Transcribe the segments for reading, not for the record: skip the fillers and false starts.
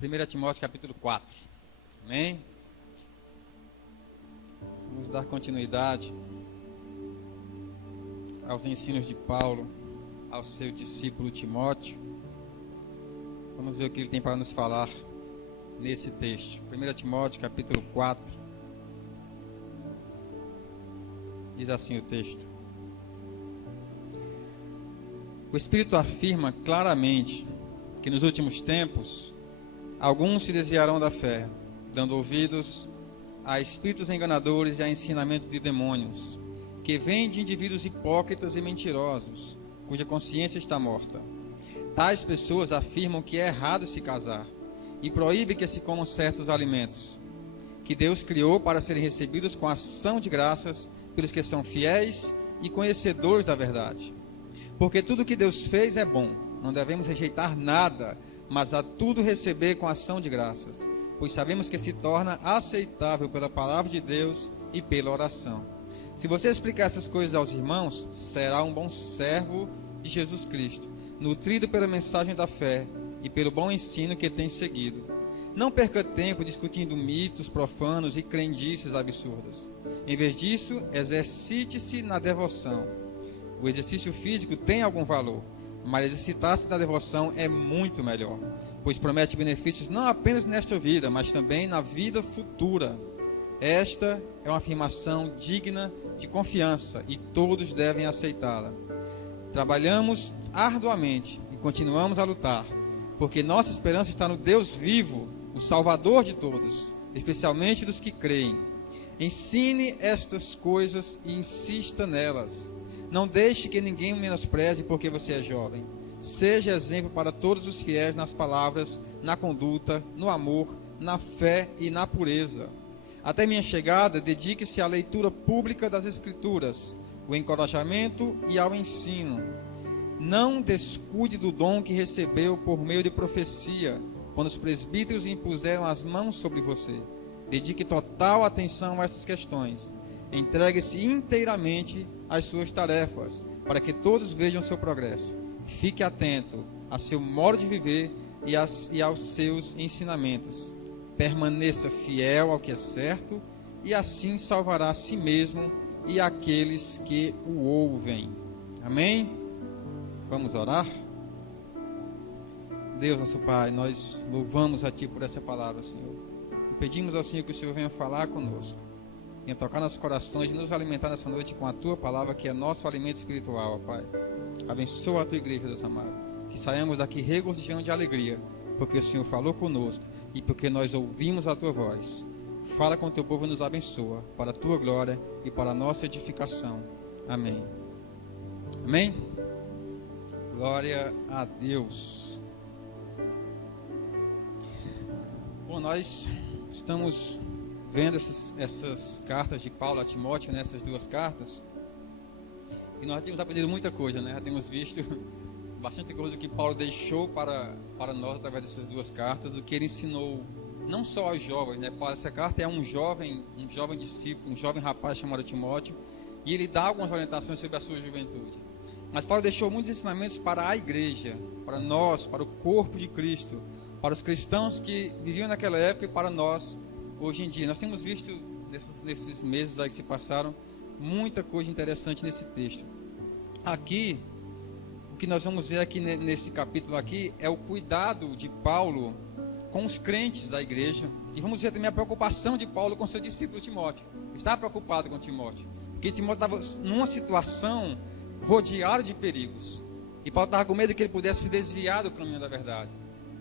1 Timóteo capítulo 4. Amém? Vamos dar continuidade aos ensinos de Paulo ao seu discípulo Timóteo. Vamos ver o que ele tem para nos falar nesse texto. 1 Timóteo capítulo 4. Diz assim o texto: o Espírito afirma claramente que nos últimos tempos alguns se desviarão da fé, dando ouvidos a espíritos enganadores e a ensinamentos de demônios, que vêm de indivíduos hipócritas e mentirosos, cuja consciência está morta. Tais pessoas afirmam que é errado se casar e proíbem que se comam certos alimentos, que Deus criou para serem recebidos com ação de graças pelos que são fiéis e conhecedores da verdade. Porque tudo que Deus fez é bom, não devemos rejeitar nada, mas a tudo receber com ação de graças, pois sabemos que se torna aceitável pela palavra de Deus e pela oração. Se você explicar essas coisas aos irmãos, será um bom servo de Jesus Cristo, nutrido pela mensagem da fé e pelo bom ensino que tem seguido. Não perca tempo discutindo mitos profanos e crendices absurdas. Em vez disso, exercite-se na devoção. O exercício físico tem algum valor, mas exercitar-se na devoção é muito melhor, pois promete benefícios não apenas nesta vida, mas também na vida futura. Esta é uma afirmação digna de confiança e todos devem aceitá-la. Trabalhamos arduamente e continuamos a lutar, porque nossa esperança está no Deus vivo, o Salvador de todos, especialmente dos que creem. Ensine estas coisas e insista nelas. Não deixe que ninguém o menospreze porque você é jovem. Seja exemplo para todos os fiéis nas palavras, na conduta, no amor, na fé e na pureza. Até minha chegada, dedique-se à leitura pública das Escrituras, ao encorajamento e ao ensino. Não descuide do dom que recebeu por meio de profecia, quando os presbíteros impuseram as mãos sobre você. Dedique total atenção a essas questões. Entregue-se inteiramente às suas tarefas, para que todos vejam seu progresso. Fique atento a seu modo de viver e aos seus ensinamentos. Permaneça fiel ao que é certo, e assim salvará a si mesmo e aqueles que o ouvem. Amém? Vamos orar? Deus, nosso Pai, nós louvamos a Ti por essa palavra, Senhor. E pedimos ao Senhor que o Senhor venha falar conosco, venha tocar nossos corações e nos alimentar nessa noite com a Tua palavra, que é nosso alimento espiritual, ó Pai. Abençoa a Tua igreja, Deus amado. Que saiamos daqui regozijando de alegria, porque o Senhor falou conosco e porque nós ouvimos a Tua voz. Fala com o Teu povo e nos abençoa, para a Tua glória e para a nossa edificação. Amém. Amém? Glória a Deus. Bom, nós estamos vendo essas cartas de Paulo a Timóteo, né, essas duas cartas, e nós temos aprendido muita coisa, né? Já temos visto bastante coisa que Paulo deixou para nós através dessas duas cartas, o que ele ensinou não só aos jovens, né? Essa carta é um jovem discípulo, um jovem rapaz chamado Timóteo, e ele dá algumas orientações sobre a sua juventude. Mas Paulo deixou muitos ensinamentos para a igreja, para nós, para o corpo de Cristo, para os cristãos que viviam naquela época e para nós hoje em dia. Nós temos visto nesses meses aí que se passaram muita coisa interessante nesse texto. Aqui, o que nós vamos ver aqui nesse capítulo aqui é o cuidado de Paulo com os crentes da igreja, e vamos ver também a preocupação de Paulo com seu discípulo Timóteo. Ele estava preocupado com Timóteo, porque Timóteo estava numa situação rodeado de perigos, e Paulo estava com medo que ele pudesse se desviar do caminho da verdade,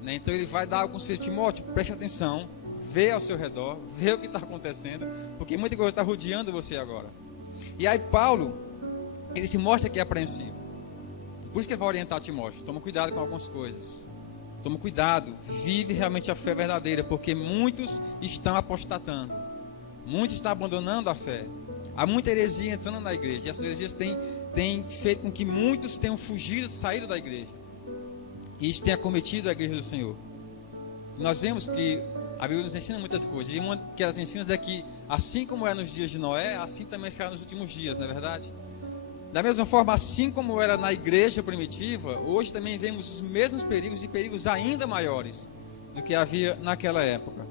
né? Então ele vai dar o conselho: Timóteo, preste atenção, vê ao seu redor, vê o que está acontecendo, porque muita coisa está rodeando você agora. E aí Paulo, ele se mostra que é apreensivo, por isso que ele vai orientar Timóteo: toma cuidado com algumas coisas, toma cuidado, vive realmente a fé verdadeira, porque muitos estão apostatando, muitos estão abandonando a fé, há muita heresia entrando na igreja, e essas heresias têm feito com que muitos tenham fugido, saído da igreja, e isso tem acometido a igreja do Senhor. Nós vemos que a Bíblia nos ensina muitas coisas, e uma que elas ensinam é que, assim como é nos dias de Noé, assim também será nos últimos dias, não é verdade? Da mesma forma, assim como era na igreja primitiva, hoje também vemos os mesmos perigos e perigos ainda maiores. do que havia naquela época.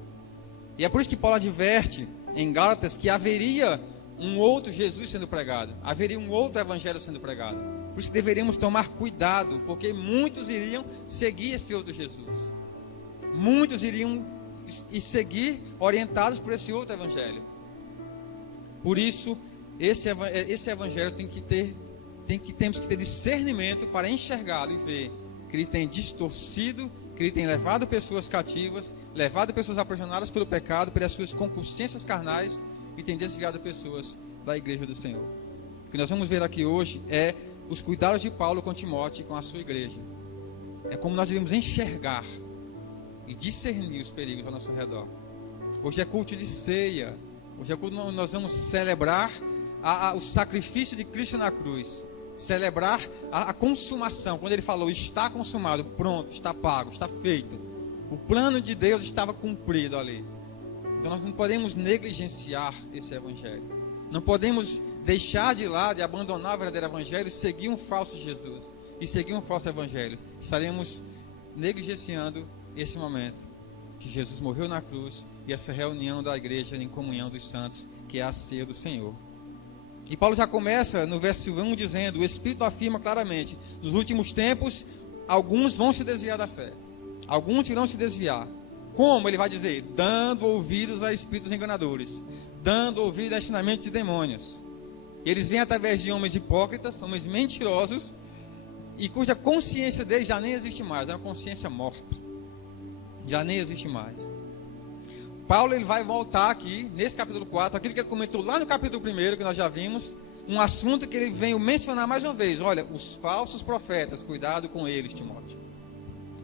E é por isso que Paulo adverte em Gálatas que haveria um outro Jesus sendo pregado, haveria um outro evangelho sendo pregado. Por isso que deveríamos tomar cuidado, porque muitos iriam seguir esse outro Jesus. Muitos iriam seguir orientados por esse outro evangelho. Por isso, esse evangelho temos que ter discernimento para enxergá-lo e ver que ele tem distorcido, que ele tem levado pessoas cativas, levado pessoas apaixonadas pelo pecado, pelas suas concupiscências carnais, e tem desviado pessoas da igreja do Senhor. O que nós vamos ver aqui hoje é os cuidados de Paulo com Timóteo e com a sua igreja. É como nós devemos enxergar e discernir os perigos ao nosso redor. Hoje é culto de ceia. Hoje é culto, nós vamos celebrar o sacrifício de Cristo na cruz. Celebrar a consumação. Quando ele falou, está consumado, pronto, está pago, está feito. O plano de Deus estava cumprido ali. Então nós não podemos negligenciar esse evangelho. Não podemos deixar de lado e abandonar o verdadeiro evangelho e seguir um falso Jesus. E seguir um falso evangelho. Estaremos negligenciando esse momento que Jesus morreu na cruz e essa reunião da igreja em comunhão dos santos, que é a ceia do Senhor. E Paulo já começa no verso 1 dizendo: o Espírito afirma claramente, nos últimos tempos alguns vão se desviar da fé, alguns irão se desviar. Como? Ele vai dizer: dando ouvidos a espíritos enganadores, dando ouvido a ensinamentos de demônios. Eles vêm através de homens hipócritas, homens mentirosos, e cuja consciência deles já nem existe mais, é uma consciência morta, já nem existe mais. Paulo ele vai voltar aqui, nesse capítulo 4, aquilo que ele comentou lá no capítulo 1, que nós já vimos, um assunto que ele veio mencionar mais uma vez. Olha, os falsos profetas, cuidado com eles, Timóteo.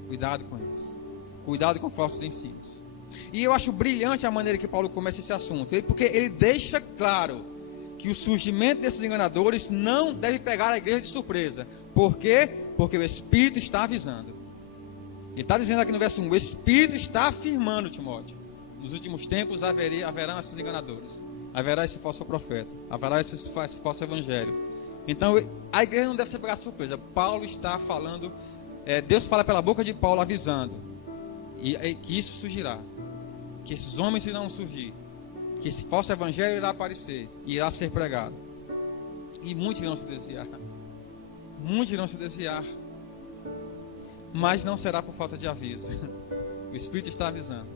Cuidado com eles. Cuidado com falsos ensinos. E eu acho brilhante a maneira que Paulo começa esse assunto, porque ele deixa claro que o surgimento desses enganadores não deve pegar a igreja de surpresa. Por quê? Porque o Espírito está avisando. Ele está dizendo aqui no verso 1, o Espírito está afirmando, Timóteo, nos últimos tempos haverão esses enganadores, haverá esse falso profeta, haverá esse falso evangelho. Então a igreja não deve ser pegada de surpresa. Paulo está falando, Deus fala pela boca de Paulo avisando que isso surgirá, que esses homens irão surgir, que esse falso evangelho irá aparecer e irá ser pregado, e muitos irão se desviar, mas não será por falta de aviso. O Espírito está avisando,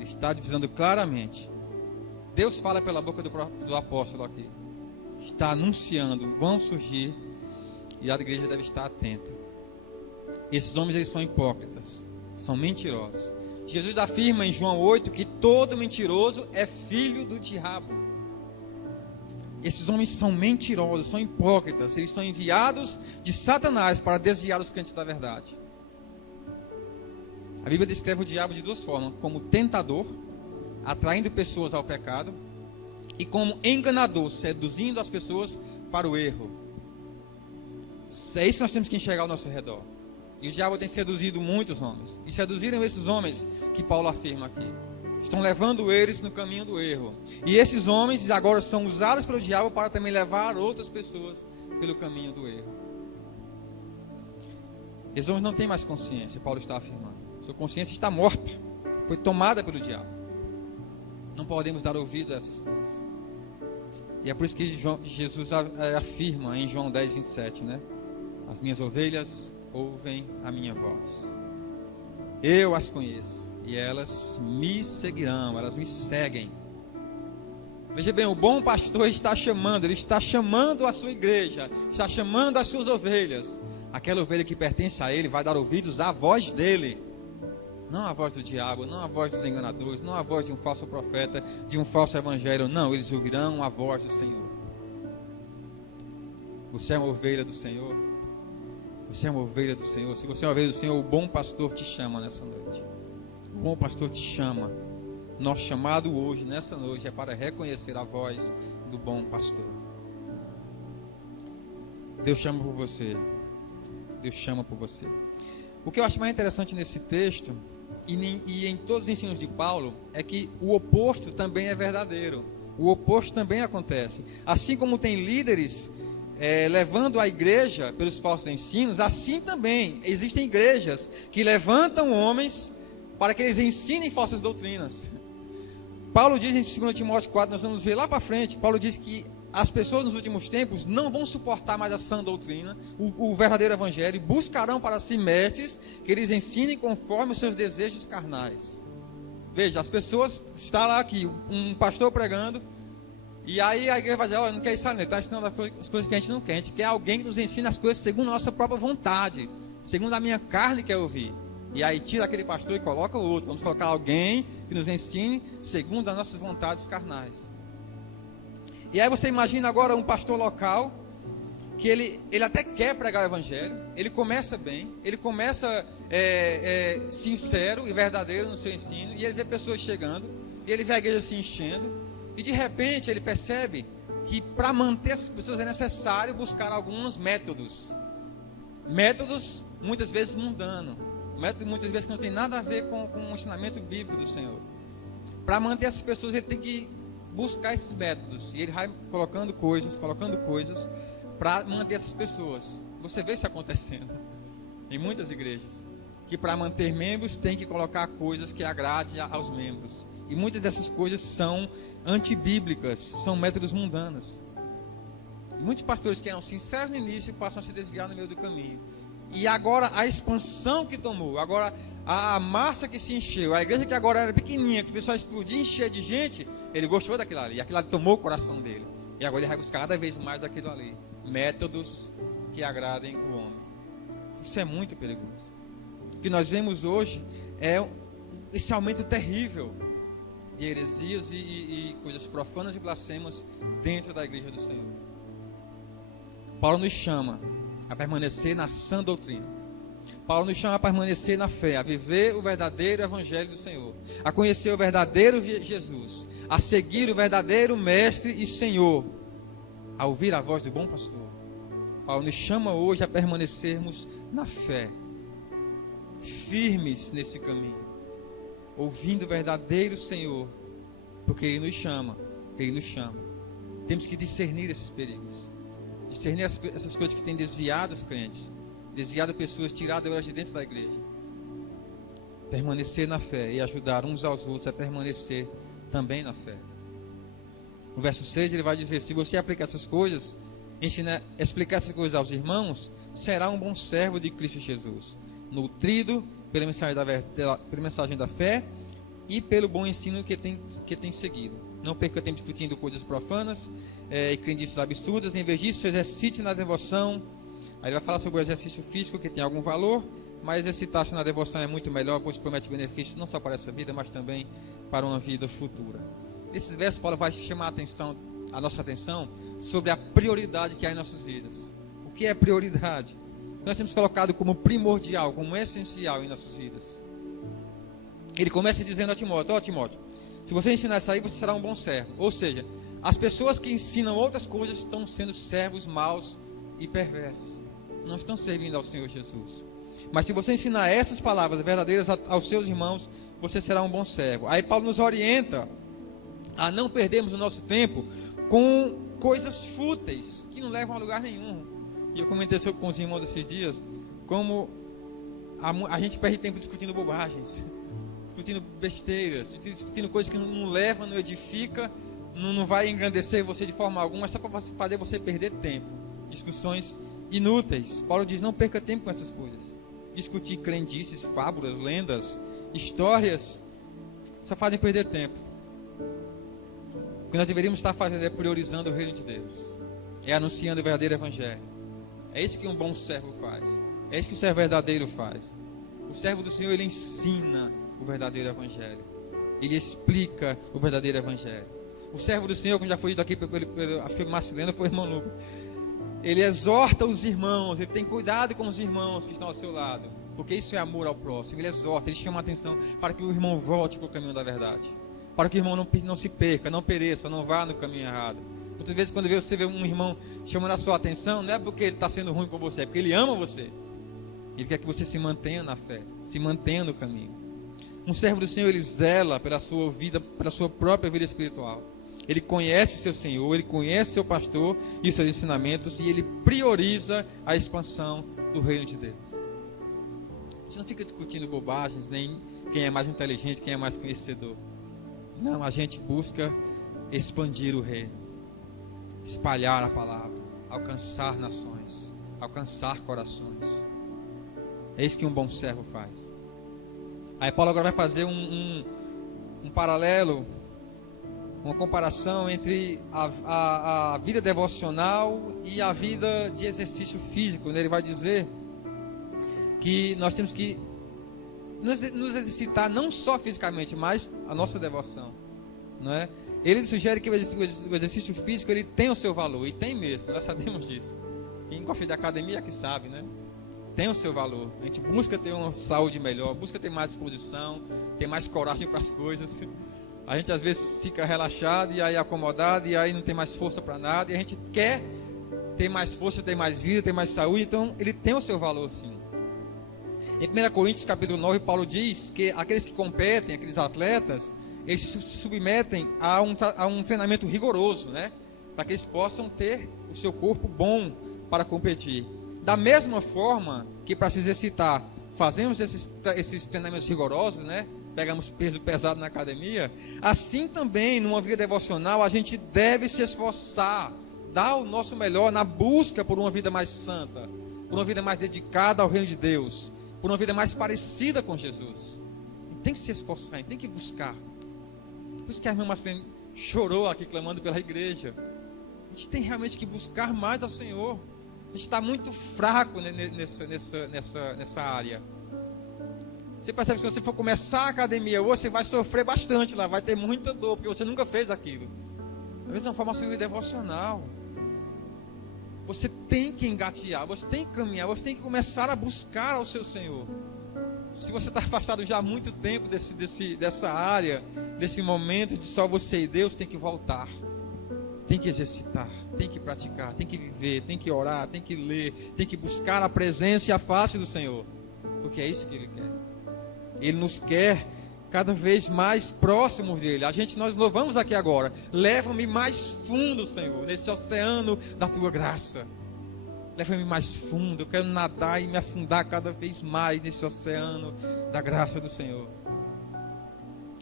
está avisando claramente. Deus fala pela boca do apóstolo aqui, está anunciando, vão surgir, e a igreja deve estar atenta. Esses homens, eles são hipócritas, são mentirosos. Jesus afirma em João 8 que todo mentiroso é filho do diabo. Esses homens são mentirosos, são hipócritas, eles são enviados de Satanás para desviar os crentes da verdade. A Bíblia descreve o diabo de duas formas: como tentador, atraindo pessoas ao pecado, e como enganador, seduzindo as pessoas para o erro. É isso que nós temos que enxergar ao nosso redor. E o diabo tem seduzido muitos homens, e seduziram esses homens que Paulo afirma aqui. Estão levando eles no caminho do erro. E esses homens agora são usados pelo diabo para também levar outras pessoas pelo caminho do erro. Esses homens não têm mais consciência, Paulo está afirmando. Sua consciência está morta, foi tomada pelo diabo. Não podemos dar ouvido a essas coisas. E é por isso que Jesus afirma em João 10, 27, né? As minhas ovelhas ouvem a minha voz. Eu as conheço e elas me seguirão, elas me seguem. Veja bem, o bom pastor está chamando, ele está chamando a sua igreja, está chamando as suas ovelhas. Aquela ovelha que pertence a ele vai dar ouvidos à voz dele, não à voz do diabo, não à voz dos enganadores, não à voz de um falso profeta, de um falso evangelho. Não, eles ouvirão a voz do Senhor. Você é uma ovelha do Senhor? Você é uma ovelha do Senhor? Se você é uma ovelha do Senhor, o bom pastor te chama nessa noite. O bom pastor te chama. Nosso chamado hoje, nessa noite, é para reconhecer a voz do bom pastor. Deus chama por você. Deus chama por você. O que eu acho mais interessante nesse texto, e em todos os ensinos de Paulo, é que o oposto também é verdadeiro. O oposto também acontece. Assim como tem líderes levando a igreja pelos falsos ensinos, assim também existem igrejas que levantam homens para que eles ensinem falsas doutrinas. Paulo diz em 2 Timóteo 4, nós vamos ver lá para frente, Paulo diz que as pessoas nos últimos tempos não vão suportar mais a sã doutrina, o verdadeiro evangelho, e buscarão para si mestres que eles ensinem conforme os seus desejos carnais. Veja, as pessoas, está lá aqui, um pastor pregando, e aí a igreja vai dizer, olha, não quer isso, ele está ensinando as coisas que a gente não quer, a gente quer alguém que nos ensine as coisas segundo a nossa própria vontade, segundo a minha carne quer ouvir. E aí tira aquele pastor e coloca o outro, vamos colocar alguém que nos ensine segundo as nossas vontades carnais. E aí você imagina agora um pastor local, que ele até quer pregar o evangelho, ele começa bem, ele começa sincero e verdadeiro no seu ensino, e ele vê pessoas chegando, e ele vê a igreja se enchendo, e de repente ele percebe que para manter essas pessoas é necessário buscar alguns métodos muitas vezes mundanos, métodos muitas vezes que não tem nada a ver com o ensinamento bíblico do Senhor. Para manter essas pessoas ele tem que buscar esses métodos, e ele vai colocando coisas para manter essas pessoas. Você vê isso acontecendo em muitas igrejas, que para manter membros tem que colocar coisas que agradem aos membros, e muitas dessas coisas são antibíblicas, são métodos mundanos. E muitos pastores que eram sinceros no início passam a se desviar no meio do caminho, e agora a expansão que tomou, agora a massa que se encheu, a igreja que agora era pequenininha, que o pessoal explodia, enchia de gente, ele gostou daquilo ali, e aquilo ali tomou o coração dele, e agora ele vai buscar cada vez mais aquilo ali, métodos que agradem o homem. Isso é muito perigoso. O que nós vemos hoje é esse aumento terrível de heresias e coisas profanas e blasfemas dentro da igreja do Senhor. Paulo nos chama a permanecer na sã doutrina. Paulo nos chama a permanecer na fé, a viver o verdadeiro evangelho do Senhor, a conhecer o verdadeiro Jesus, a seguir o verdadeiro mestre e Senhor, a ouvir a voz do bom pastor. Paulo nos chama hoje a permanecermos na fé, firmes nesse caminho, ouvindo o verdadeiro Senhor, porque Ele nos chama, Temos que discernir esses perigos, discernir essas coisas que têm desviado os crentes, desviado pessoas, tirado elas de dentro da igreja. Permanecer na fé e ajudar uns aos outros a permanecer também na fé. No verso 6 ele vai dizer, se você aplicar essas coisas, explicar essas coisas aos irmãos, será um bom servo de Cristo Jesus, nutrido pela mensagem da fé e pelo bom ensino que tem seguido. Não perca tempo discutindo coisas profanas e crendices absurdas. Em vez disso, exercite na devoção. Aí ele vai falar sobre o exercício físico, que tem algum valor, mas exercitar-se na devoção é muito melhor, pois promete benefícios não só para essa vida, mas também para uma vida futura. Nesses versos, Paulo vai chamar a nossa atenção sobre a prioridade que há em nossas vidas. O que é prioridade? Nós temos colocado como primordial, como essencial em nossas vidas. Ele começa dizendo a Timóteo, Timóteo, se você ensinar isso aí, você será um bom servo. Ou seja, as pessoas que ensinam outras coisas estão sendo servos maus e perversos. Não estão servindo ao Senhor Jesus. Mas se você ensinar essas palavras verdadeiras aos seus irmãos, você será um bom servo. Aí Paulo nos orienta a não perdermos o nosso tempo com coisas fúteis, que não levam a lugar nenhum. E eu comentei com os irmãos esses dias, como a gente perde tempo discutindo bobagens, discutindo besteiras, discutindo coisas que não levam, não edifica, não vai engrandecer você de forma alguma, é só para fazer você perder tempo. Discussões inúteis. Paulo diz, não perca tempo com essas coisas. Discutir crendices, fábulas, lendas, histórias, só fazem perder tempo. O que nós deveríamos estar fazendo é priorizando o reino de Deus, é anunciando o verdadeiro evangelho. É isso que um bom servo faz, é isso que o servo verdadeiro faz. O servo do Senhor, ele ensina o verdadeiro evangelho, ele explica o verdadeiro evangelho. O servo do Senhor, como já foi dito aqui acho que o Marcelino foi o irmão Lucas, ele exorta os irmãos, ele tem cuidado com os irmãos que estão ao seu lado, porque isso é amor ao próximo. Ele exorta, ele chama a atenção para que o irmão volte para o caminho da verdade, para que o irmão não se perca, não pereça, não vá no caminho errado. Muitas vezes quando você vê um irmão chamando a sua atenção, não é porque ele está sendo ruim com você, é porque ele ama você. Ele quer que você se mantenha na fé, se mantenha no caminho. Um servo do Senhor, ele zela pela sua vida, pela sua própria vida espiritual. Ele conhece o seu Senhor, ele conhece o seu pastor e os seus ensinamentos, e ele prioriza a expansão do reino de Deus. A gente não fica discutindo bobagens, nem quem é mais inteligente, quem é mais conhecedor. Não, a gente busca expandir o reino, espalhar a palavra, alcançar nações, alcançar corações. É isso que um bom servo faz. Aí Paulo agora vai fazer um paralelo, uma comparação entre a vida devocional e a vida de exercício físico. Ele vai dizer que nós temos que nos exercitar não só fisicamente, mas a nossa devoção, não é? Ele sugere que o exercício físico ele tem o seu valor, e tem mesmo, nós sabemos disso. Quem gosta de academia é que sabe, né? Tem o seu valor. A gente busca ter uma saúde melhor, busca ter mais disposição, ter mais coragem para as coisas. A gente às vezes fica relaxado e aí acomodado e aí não tem mais força para nada, e a gente quer ter mais força, ter mais vida, ter mais saúde. Então ele tem o seu valor, sim. Em 1 Coríntios capítulo 9, Paulo diz que aqueles que competem, aqueles atletas, eles se submetem a um treinamento rigoroso, né? Para que eles possam ter o seu corpo bom para competir. Da mesma forma que para se exercitar, fazemos esses treinamentos rigorosos, né? Pegamos peso pesado na academia. Assim também, numa vida devocional, a gente deve se esforçar, dar o nosso melhor na busca por uma vida mais santa, por uma vida mais dedicada ao reino de Deus, por uma vida mais parecida com Jesus. E tem que se esforçar, tem que buscar. Por isso que a irmã Marcelene chorou aqui clamando pela igreja. A gente tem realmente que buscar mais ao Senhor. A gente está muito fraco nessa área. Você percebe que se você for começar a academia hoje, você vai sofrer bastante lá, vai ter muita dor, porque você nunca fez aquilo. Da mesma forma, a sua vida devocional. Você tem que engatear, você tem que caminhar, você tem que começar a buscar ao seu Senhor. Se você está afastado já há muito tempo dessa área, desse momento de só você e Deus, tem que voltar. Tem que exercitar, tem que praticar, tem que viver, tem que orar, tem que ler, tem que buscar a presença e a face do Senhor. Porque é isso que Ele quer. Ele nos quer cada vez mais próximos dele. Nós louvamos aqui agora. Leva-me mais fundo, Senhor, nesse oceano da tua graça. Leva-me mais fundo. Eu quero nadar e me afundar cada vez mais nesse oceano da graça do Senhor.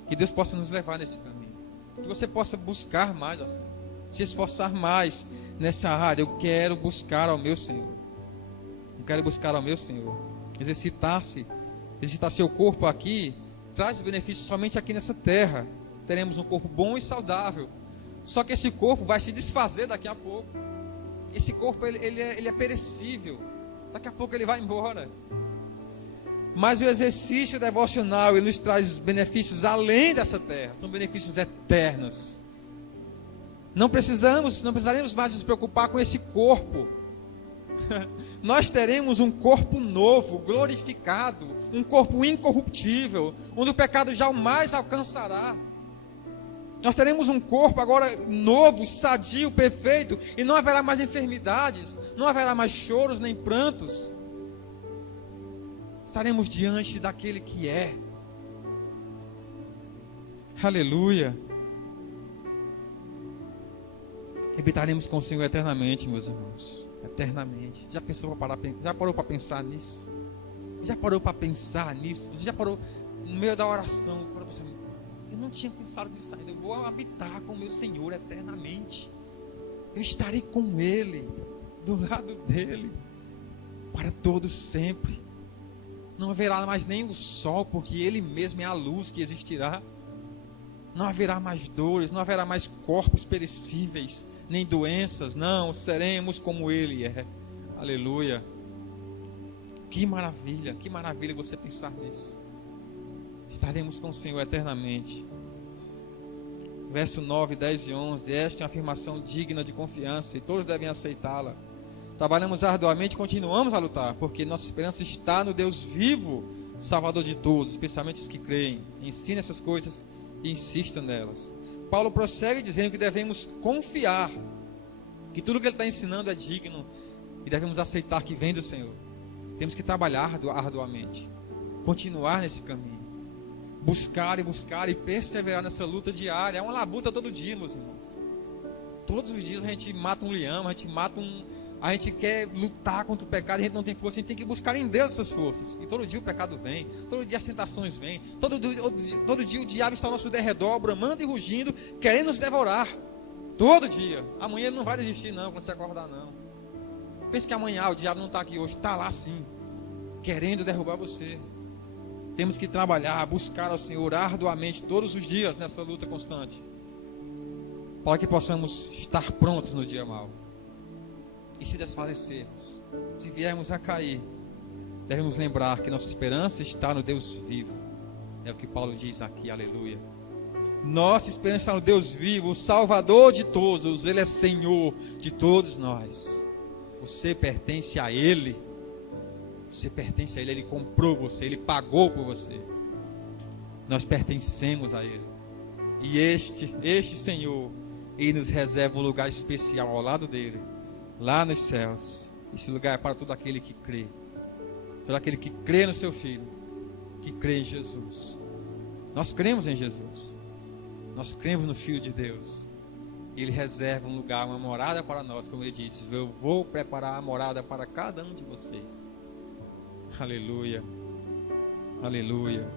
Que Deus possa nos levar nesse caminho. Que você possa buscar mais, ó Senhor. Se esforçar mais nessa área. Eu quero buscar ao meu Senhor. Eu quero buscar ao meu Senhor. Exercitar seu corpo aqui traz benefícios somente aqui nessa terra. Teremos um corpo bom e saudável. Só que esse corpo vai se desfazer daqui a pouco. Esse corpo ele é perecível. Daqui a pouco ele vai embora. Mas o exercício devocional ele nos traz benefícios além dessa terra. São benefícios eternos. Não precisaremos mais nos preocupar com esse corpo. Nós teremos um corpo novo, glorificado, um corpo incorruptível, onde o pecado jamais alcançará. Nós teremos um corpo agora novo, sadio, perfeito, e não haverá mais enfermidades, não haverá mais choros nem prantos. Estaremos diante daquele que é. Aleluia. Habitaremos com o Senhor eternamente, meus irmãos. Eternamente. Já parou para pensar nisso? Já parou para pensar nisso? Você já parou no meio da oração para pensar, eu não tinha pensado nisso ainda. Eu vou habitar com o meu Senhor eternamente. Eu estarei com Ele, do lado dEle, para todos sempre. Não haverá mais nem o sol, porque Ele mesmo é a luz que existirá. Não haverá mais dores, não haverá mais corpos perecíveis, nem doenças. Não, seremos como Ele é. Aleluia. Que maravilha você pensar nisso. Estaremos com o Senhor eternamente. Verso 9, 10 e 11. Esta é uma afirmação digna de confiança e todos devem aceitá-la. Trabalhamos arduamente e continuamos a lutar, porque nossa esperança está no Deus vivo, Salvador de todos, especialmente os que creem. Ensine essas coisas e insista nelas. Paulo prossegue dizendo que devemos confiar, que tudo que ele está ensinando é digno e devemos aceitar que vem do Senhor. Temos que trabalhar arduamente, continuar nesse caminho, buscar e perseverar nessa luta diária. É uma labuta todo dia, meus irmãos. Todos os dias a gente mata um leão, a gente mata A gente quer lutar contra o pecado, a gente não tem força, a gente tem que buscar em Deus essas forças. E todo dia o pecado vem, todo dia as tentações vêm, todo dia o diabo está ao nosso derredor, bramando e rugindo, querendo nos devorar. Todo dia. Amanhã ele não vai desistir não, quando você acordar não. Pense que amanhã o diabo não está aqui hoje, está lá sim, querendo derrubar você. Temos que trabalhar, buscar ao Senhor arduamente todos os dias nessa luta constante, para que possamos estar prontos no dia mau. E se desfalecermos, se viermos a cair, devemos lembrar que nossa esperança está no Deus vivo. É o que Paulo diz aqui, aleluia. Nossa esperança está no Deus vivo, o Salvador de todos. Ele é Senhor de todos nós. Você pertence a Ele. Você pertence a Ele, Ele comprou você, Ele pagou por você. Nós pertencemos a Ele. E este Senhor, Ele nos reserva um lugar especial ao lado dele, lá nos céus. Esse lugar é para todo aquele que crê. Todo aquele que crê no seu Filho, que crê em Jesus. Nós cremos em Jesus. Nós cremos no Filho de Deus. Ele reserva um lugar, uma morada para nós, como ele disse: eu vou preparar a morada para cada um de vocês. Aleluia. Aleluia.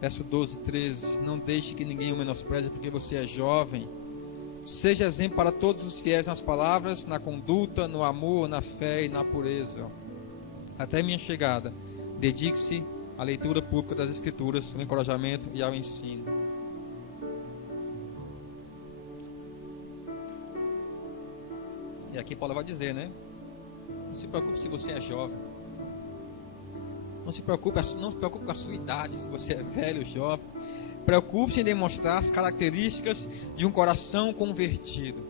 Verso 12, 13. Não deixe que ninguém o menospreze, porque você é jovem. Seja exemplo para todos os fiéis nas palavras, na conduta, no amor, na fé e na pureza. Até minha chegada, dedique-se à leitura pública das Escrituras, ao encorajamento e ao ensino. E aqui Paulo vai dizer, né? Não se preocupe se você é jovem. Não se preocupe com a sua idade, se você é velho ou jovem. Preocupe-se em demonstrar as características de um coração convertido.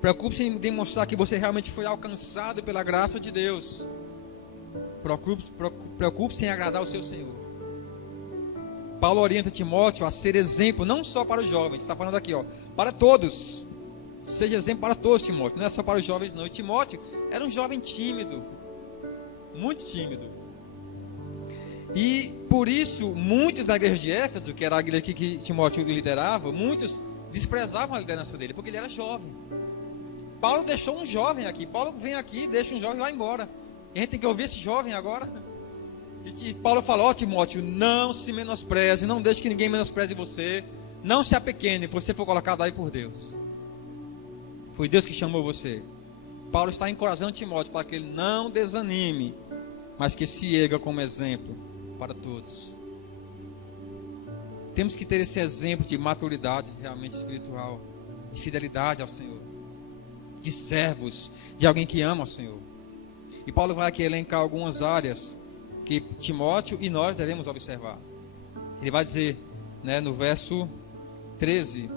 Preocupe-se em demonstrar que você realmente foi alcançado pela graça de Deus. Preocupe-se em agradar o seu Senhor. Paulo orienta Timóteo a ser exemplo, não só para os jovens, está falando aqui, para todos. Seja exemplo para todos, Timóteo, não é só para os jovens não. E Timóteo era um jovem tímido, muito tímido. E por isso, muitos na igreja de Éfeso, que era a igreja que Timóteo liderava, muitos desprezavam a liderança dele, porque ele era jovem. Paulo deixou um jovem aqui. Paulo vem aqui, deixa um jovem e vai embora. E a gente tem que ouvir esse jovem agora. E Paulo falou: Timóteo, não se menospreze, não deixe que ninguém menospreze você. Não se apequene, você foi colocado aí por Deus. Foi Deus que chamou você. Paulo está encorajando Timóteo para que ele não desanime, mas que se erga como exemplo para todos. Temos que ter esse exemplo de maturidade realmente espiritual, de fidelidade ao Senhor, de servos, de alguém que ama ao Senhor. E Paulo vai aqui elencar algumas áreas que Timóteo e nós devemos observar. Ele vai dizer, né, no verso 13,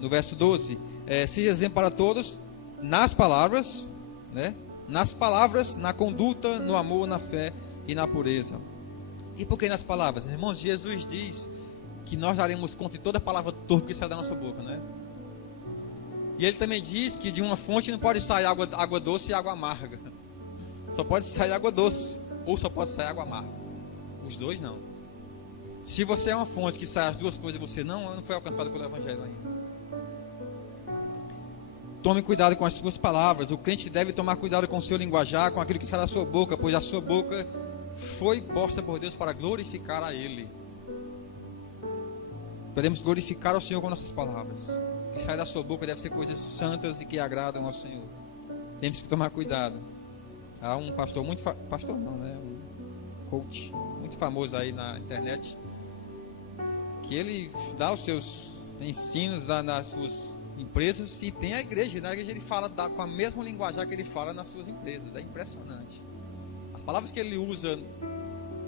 no verso 12, seja exemplo para todos nas palavras, né, na conduta, no amor, na fé e na pureza. E por que nas palavras? Irmãos, Jesus diz que nós daremos conta de toda palavra torpe que sai da nossa boca, né? E ele também diz que de uma fonte não pode sair água doce e água amarga. Só pode sair água doce, ou só pode sair água amarga. Os dois não. Se você é uma fonte que sai as duas coisas, você não foi alcançado pelo Evangelho ainda. Tome cuidado com as suas palavras. O crente deve tomar cuidado com o seu linguajar, com aquilo que sai da sua boca, pois a sua boca foi posta por Deus para glorificar a Ele. Podemos glorificar ao Senhor com nossas palavras. O que sai da sua boca deve ser coisas santas e que agradam ao Senhor. Temos que tomar cuidado. Há um pastor um coach muito famoso aí na internet, que ele dá os seus ensinos nas suas empresas, e tem a igreja. Na igreja ele fala com a mesma linguagem que ele fala nas suas empresas. É impressionante. As palavras que ele usa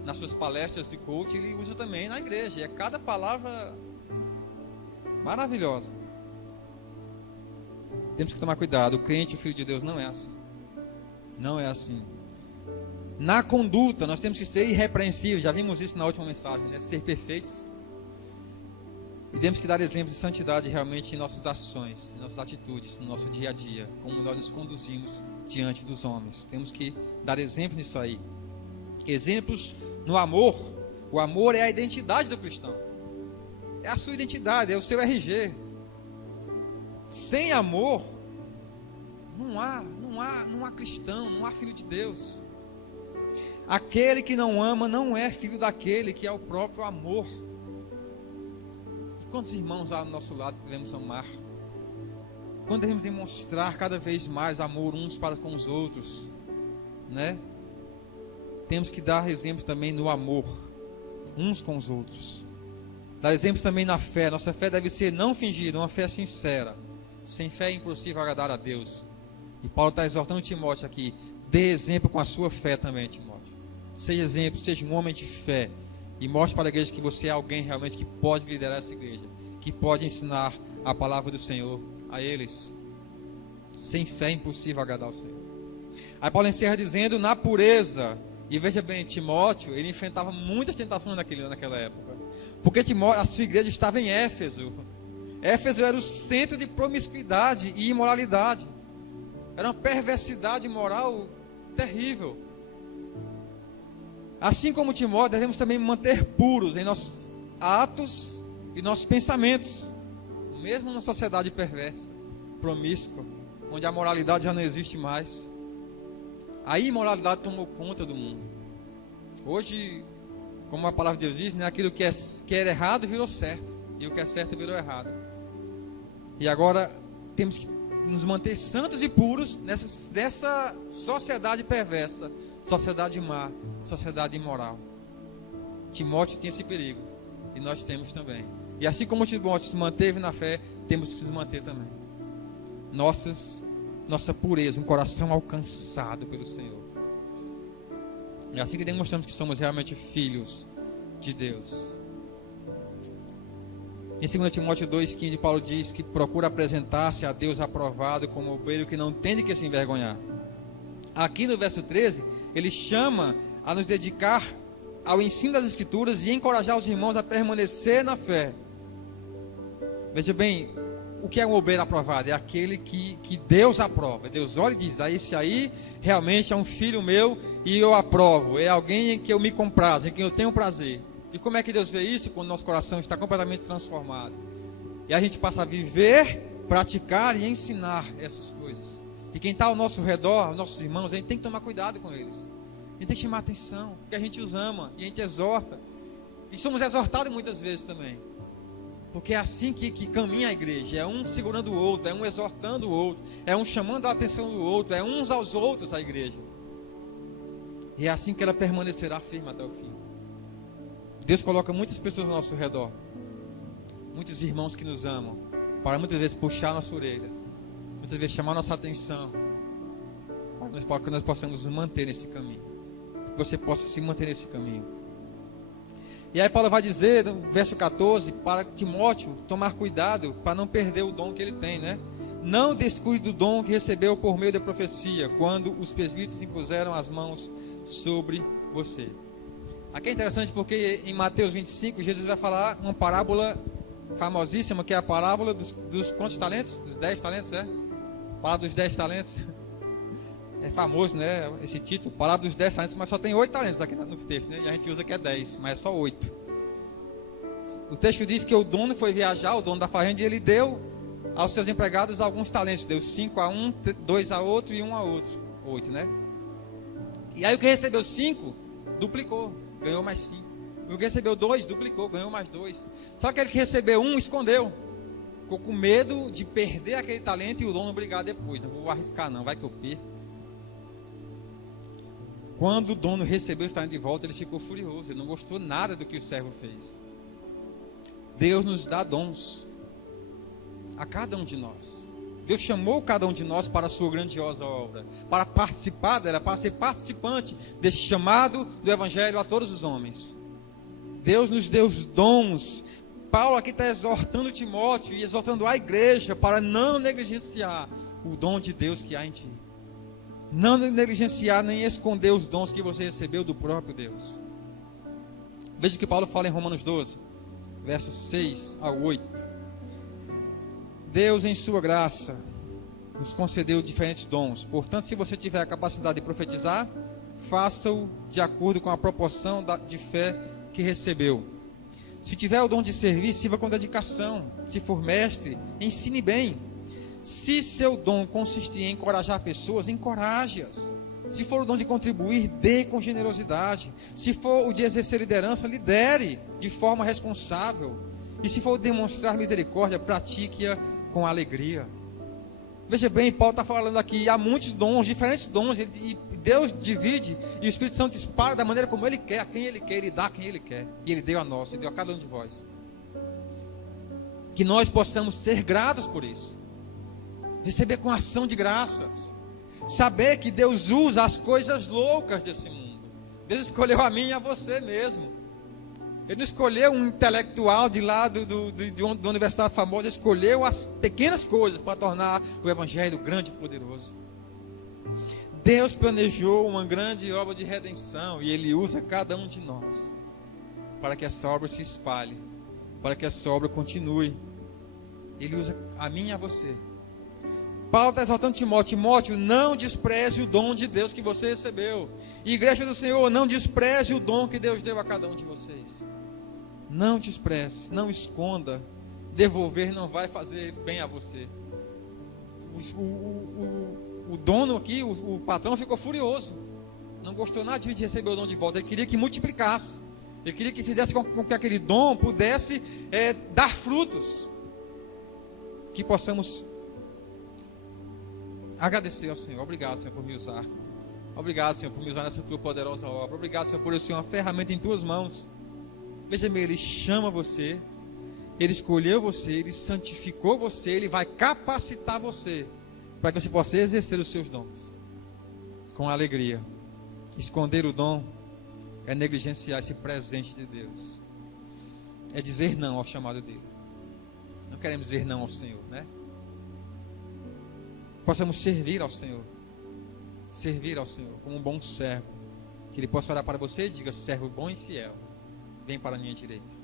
nas suas palestras de coach, ele usa também na igreja. E é cada palavra maravilhosa. Temos que tomar cuidado. O crente, o Filho de Deus, não é assim. Não é assim. Na conduta, nós temos que ser irrepreensíveis. Já vimos isso na última mensagem, né? Ser perfeitos. E temos que dar exemplos de santidade realmente em nossas ações, em nossas atitudes, no nosso dia a dia, como nós nos conduzimos diante dos homens. Temos que dar exemplo nisso aí. Exemplos no amor. O amor é a identidade do cristão. É a sua identidade, é o seu RG. Sem amor, Não há cristão, não há filho de Deus. Aquele que não ama não é filho daquele que é o próprio amor. E quantos irmãos lá do nosso lado devemos amar? Quando devemos demonstrar cada vez mais amor uns para com os outros, né? Temos que dar exemplos também no amor uns com os outros. Dar exemplos também na fé. Nossa fé deve ser não fingida, uma fé sincera. Sem fé é impossível agradar a Deus. E Paulo está exortando Timóteo aqui: dê exemplo com a sua fé também, Timóteo. Seja exemplo, seja um homem de fé. E mostre para a igreja que você é alguém realmente que pode liderar essa igreja, que pode ensinar a palavra do Senhor a eles. Sem fé é impossível agradar ao Senhor. Aí Paulo encerra dizendo: na pureza. E veja bem, Timóteo, ele enfrentava muitas tentações naquela época. Porque a sua igreja estava em Éfeso. Éfeso era o centro de promiscuidade e imoralidade. Era uma perversidade moral terrível. Assim como Timóteo, devemos também manter puros em nossos atos e nossos pensamentos. Mesmo numa sociedade perversa, promíscua, onde a moralidade já não existe mais. A imoralidade tomou conta do mundo. Hoje, como a palavra de Deus diz, né, aquilo que era errado virou certo. E o que é certo virou errado. E agora temos que nos manter santos e puros nessa sociedade perversa, sociedade má, sociedade imoral. Timóteo tinha esse perigo. E nós temos também. E assim como Timóteo se manteve na fé, temos que nos manter também. Nossa pureza, um coração alcançado pelo Senhor. É assim que demonstramos que somos realmente filhos de Deus. Em 2 Timóteo 2,15, Paulo diz que procura apresentar-se a Deus aprovado como obreiro que não tem de que se envergonhar. Aqui no verso 13, ele chama a nos dedicar ao ensino das Escrituras e encorajar os irmãos a permanecer na fé. Veja bem, o que é um obreiro aprovado? É aquele que Deus aprova. Deus olha e diz: esse aí realmente é um filho meu e eu aprovo. É alguém em que eu me comprazo, em quem eu tenho prazer. E como é que Deus vê isso? Quando nosso coração está completamente transformado. E a gente passa a viver, praticar e ensinar essas coisas. E quem está ao nosso redor, nossos irmãos, a gente tem que tomar cuidado com eles. A gente tem que chamar atenção, porque a gente os ama e a gente exorta. E somos exortados muitas vezes também. Porque é assim que caminha a igreja. É um segurando o outro, é um exortando o outro, é um chamando a atenção do outro, é uns aos outros a igreja. E é assim que ela permanecerá firme até o fim. Deus coloca muitas pessoas ao nosso redor, muitos irmãos que nos amam, para muitas vezes puxar a nossa orelha, muitas vezes chamar a nossa atenção, para que nós possamos nos manter nesse caminho, que você possa se manter nesse caminho. E aí Paulo vai dizer no verso 14 para Timóteo tomar cuidado para não perder o dom que ele tem, né? Não descuide do dom que recebeu por meio da profecia, quando os presbíteros impuseram as mãos sobre você. Aqui é interessante porque em Mateus 25 Jesus vai falar uma parábola famosíssima, que é a parábola dos quantos talentos? Dos 10 talentos, é? Parábola dos 10 talentos. É famoso, né, esse título, parábola dos 10 talentos, mas só tem 8 talentos aqui no texto, né? E a gente usa que é 10, mas é só 8. O texto diz que o dono foi viajar, o dono da fazenda, e ele deu aos seus empregados alguns talentos. Deu 5 a um, 2 a outro e 1 a outro. 8, né? E aí o que recebeu 5, duplicou, ganhou mais 5. O que recebeu 2, duplicou, ganhou mais 2. Só que aquele que recebeu 1, escondeu. Ficou com medo de perder aquele talento e o dono brigar depois. Não vou arriscar não, vai que eu perco. Quando o dono recebeu esse talento de volta, ele ficou furioso. Ele não gostou nada do que o servo fez. Deus nos dá dons a cada um de nós. Deus chamou cada um de nós para a sua grandiosa obra, para participar dela, para ser participante desse chamado do Evangelho a todos os homens. Deus nos deu os dons. Paulo aqui está exortando Timóteo e exortando a igreja para não negligenciar o dom de Deus que há em ti. Não negligenciar nem esconder os dons que você recebeu do próprio Deus. Veja o que Paulo fala em Romanos 12, versos 6 a 8. Deus, em sua graça, nos concedeu diferentes dons. Portanto, se você tiver a capacidade de profetizar, faça-o de acordo com a proporção de fé que recebeu. Se tiver o dom de servir, sirva com dedicação. Se for mestre, ensine bem. Se seu dom consistir em encorajar pessoas, encoraje-as. Se for o dom de contribuir, dê com generosidade. Se for o de exercer liderança, lidere de forma responsável. E se for demonstrar misericórdia, pratique-a com alegria. Veja bem, Paulo está falando aqui, há muitos dons, diferentes dons, e Deus divide, e o Espírito Santo dispara da maneira como Ele quer, a quem Ele quer, Ele dá a quem Ele quer. E Ele deu a nós, e deu a cada um de vós. Que nós possamos ser gratos por isso. Receber com ação de graças. Saber que Deus usa as coisas loucas desse mundo. Deus escolheu a mim e a você mesmo. Ele não escolheu um intelectual de lá de uma universidade famosa. Ele escolheu as pequenas coisas para tornar o Evangelho grande e poderoso. Deus planejou uma grande obra de redenção. E Ele usa cada um de nós para que essa obra se espalhe, para que essa obra continue. Ele usa a mim e a você. Paulo está exaltando Timóteo. Timóteo, não despreze o dom de Deus que você recebeu. Igreja do Senhor, não despreze o dom que Deus deu a cada um de vocês. Não despreze, não esconda. Devolver não vai fazer bem a você. O dono aqui, o patrão ficou furioso. Não gostou nada de receber o dom de volta. Ele queria que multiplicasse. Ele queria que fizesse com que aquele dom pudesse dar frutos. Que possamos agradecer ao Senhor. Obrigado, Senhor, por me usar. Obrigado, Senhor, por me usar nessa tua poderosa obra. Obrigado, Senhor, por eu ser uma ferramenta em tuas mãos. Veja bem, Ele chama você, Ele escolheu você, Ele santificou você, Ele vai capacitar você para que você possa exercer os seus dons com alegria. Esconder o dom é negligenciar esse presente de Deus. É dizer não ao chamado dele. Não queremos dizer não ao Senhor, né? Possamos servir ao Senhor. Servir ao Senhor como um bom servo. Que Ele possa olhar para você e diga: servo bom e fiel, vem para a minha direita.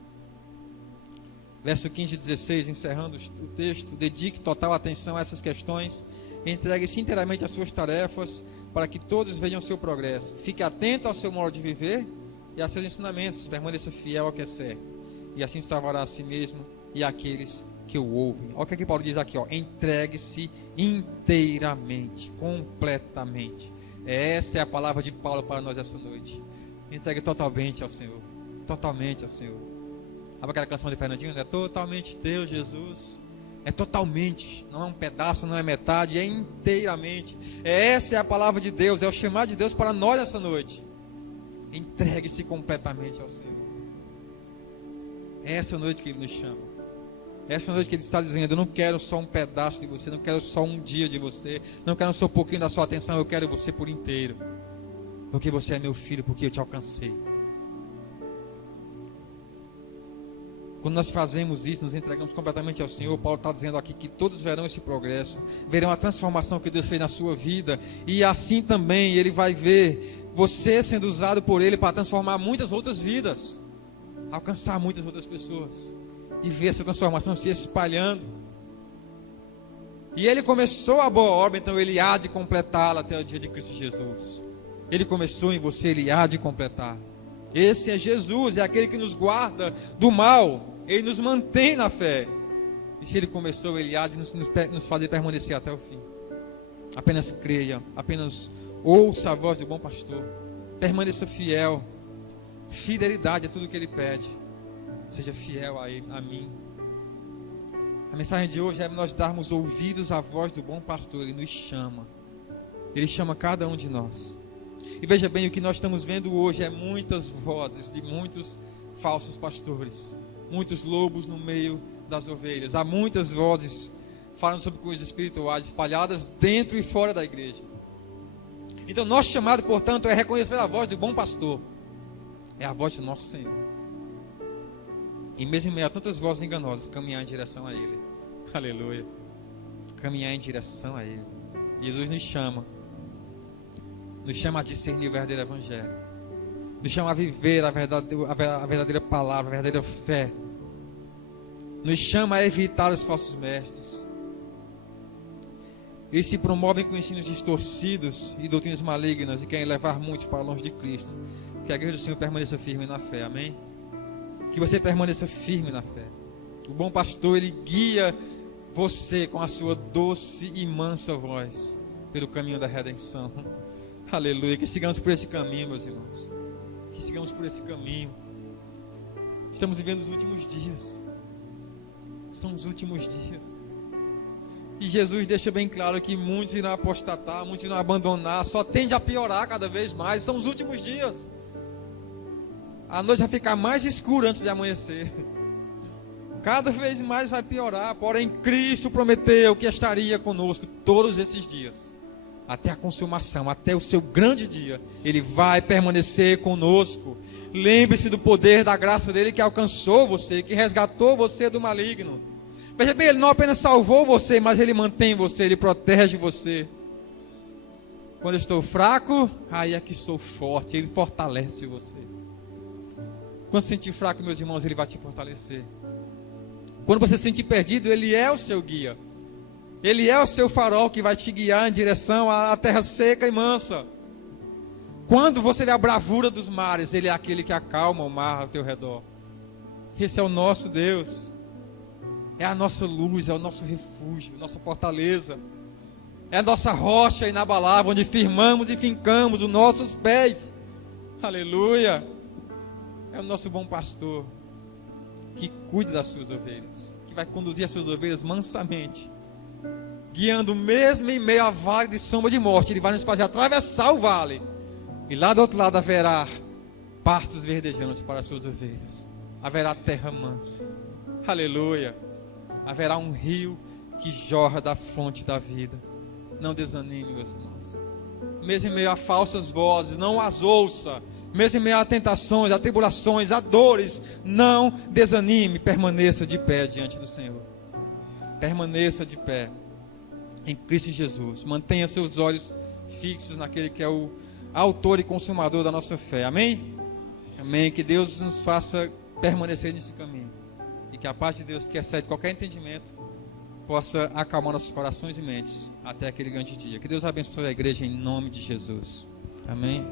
Verso 15 e 16, encerrando o texto: dedique total atenção a essas questões, entregue-se inteiramente às suas tarefas, para que todos vejam seu progresso. Fique atento ao seu modo de viver e a seus ensinamentos, permaneça fiel ao que é certo, e assim salvará a si mesmo e aqueles que o ouvem. Olha o que Paulo diz aqui, ó: entregue-se inteiramente, completamente. Essa é a palavra de Paulo para nós essa noite. Entregue totalmente ao Senhor. Totalmente ao Senhor. Sabe aquela canção de Fernandinho? É totalmente teu, Jesus. É totalmente, não é um pedaço, não é metade, é inteiramente. Essa é a palavra de Deus, é o chamado de Deus para nós essa noite. Entregue-se completamente ao Senhor. Essa é a noite que Ele nos chama. Essa noite que Ele está dizendo: eu não quero só um pedaço de você, não quero só um dia de você, não quero só um pouquinho da sua atenção, eu quero você por inteiro. Porque você é meu filho, porque eu te alcancei. Quando nós fazemos isso, nos entregamos completamente ao Senhor, Paulo está dizendo aqui que todos verão esse progresso, verão a transformação que Deus fez na sua vida, e assim também Ele vai ver você sendo usado por Ele para transformar muitas outras vidas, alcançar muitas outras pessoas, e ver essa transformação se espalhando. E Ele começou a boa obra, então Ele há de completá-la até o dia de Cristo Jesus. Ele começou em você, Ele há de completar. Esse é Jesus, é aquele que nos guarda do mal, Ele nos mantém na fé. E se Ele começou, Ele há de nos fazer permanecer até o fim. Apenas creia, apenas ouça a voz do bom pastor, permaneça fiel. Fidelidade é tudo que Ele pede. Seja fiel a mim. A mensagem de hoje é nós darmos ouvidos à voz do bom pastor. Ele nos chama, Ele chama cada um de nós. E veja bem, o que nós estamos vendo hoje é muitas vozes de muitos falsos pastores, muitos lobos no meio das ovelhas. Há muitas vozes falando sobre coisas espirituais espalhadas dentro e fora da igreja. Então nosso chamado, portanto, é reconhecer a voz do bom pastor. É a voz do nosso Senhor. E mesmo em meio a tantas vozes enganosas, caminhar em direção a Ele. Aleluia. Caminhar em direção a Ele. Jesus nos chama a discernir o verdadeiro evangelho, nos chama a viver a verdadeira palavra, a verdadeira fé, nos chama a evitar os falsos mestres. Eles se promovem com ensinos distorcidos e doutrinas malignas e querem levar muitos para longe de Cristo. Que a igreja do Senhor permaneça firme na fé, amém? Que você permaneça firme na fé. O bom pastor, ele guia você com a sua doce e mansa voz pelo caminho da redenção. Aleluia. Que sigamos por esse caminho, meus irmãos. Que sigamos por esse caminho. Estamos vivendo os últimos dias. São os últimos dias. E Jesus deixa bem claro que muitos irão apostatar, muitos irão abandonar. Só tende a piorar cada vez mais. São os últimos dias. A noite vai ficar mais escura antes de amanhecer. Cada vez mais vai piorar. Porém, Cristo prometeu que estaria conosco todos esses dias, até a consumação, até o seu grande dia. Ele vai permanecer conosco. Lembre-se do poder da graça dele que alcançou você, que resgatou você do maligno. Veja bem, ele não apenas salvou você, mas ele mantém você, ele protege você. Quando eu estou fraco, aí é que sou forte. Ele fortalece você. Quando se sentir fraco, meus irmãos, ele vai te fortalecer. Quando você se sentir perdido, ele é o seu guia. Ele é o seu farol que vai te guiar em direção à terra seca e mansa. Quando você vê a bravura dos mares, ele é aquele que acalma o mar ao teu redor. Esse é o nosso Deus. É a nossa luz, é o nosso refúgio, nossa fortaleza. É a nossa rocha inabalável, onde firmamos e fincamos os nossos pés. Aleluia. É o nosso bom pastor, que cuida das suas ovelhas, que vai conduzir as suas ovelhas mansamente, guiando mesmo em meio a vale de sombra de morte. Ele vai nos fazer atravessar o vale, e lá do outro lado haverá pastos verdejantes para as suas ovelhas. Haverá terra mansa. Aleluia. Haverá um rio que jorra da fonte da vida. Não desanime, meus irmãos. Mesmo em meio a falsas vozes, não as ouça. Mesmo em meio a tentações, a tribulações, a dores, não desanime. Permaneça de pé diante do Senhor. Permaneça de pé em Cristo Jesus. Mantenha seus olhos fixos naquele que é o autor e consumador da nossa fé. Amém? Amém. Que Deus nos faça permanecer nesse caminho. E que a paz de Deus, que excede qualquer entendimento, possa acalmar nossos corações e mentes até aquele grande dia. Que Deus abençoe a igreja em nome de Jesus. Amém.